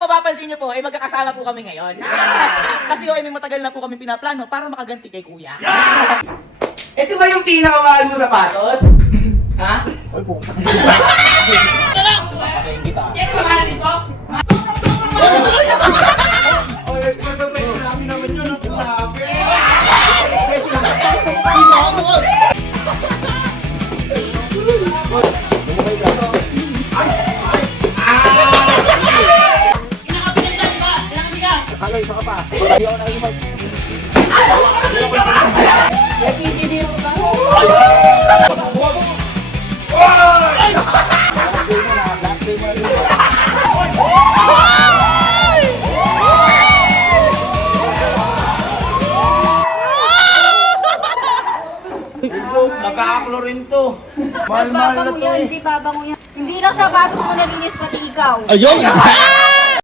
Mapapansin niyo po, magkakasama po kami ngayon. Kasi may matagal na po kami pinaplano para makaganti kay kuya. Ito ba yung pinakamahal mo sapatos? Ha? Ay po. Patayin kita. Yan ang mahal dito? Ay, namin yun ang grabe. Haloy, saka pa. Hindi ako nakikipag... Yes, hindi mo ka. Ay! Last day mo na. Last day mo na. Nagkakaklo rin to. Mahal-mahal na to eh. Hindi babango yan. Hindi lang sapatos mo nalinis, pati ikaw. Ayun!